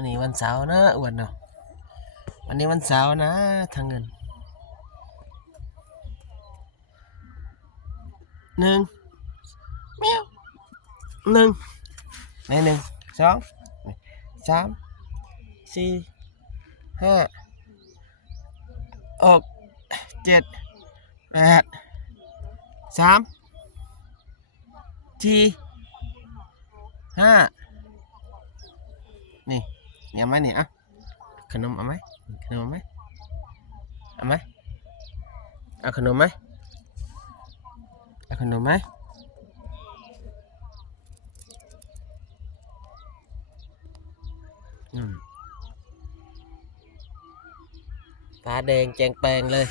วันนี้วันเสาร์นะอ้วนเนาะวันนี้วันเสาร์นะทางเงินหนึ่งเมียวหนึ่งในหนึ่งสองสามสี่ห้าหกเจ็ดแปดสามสี่ห้านี่เอาไหมนี่อ่ะขนมเอาไหมขนมเอาไหมเอาไหมเอาขนมไหมเอาขนมไหมตาแดงแจงแปงเลย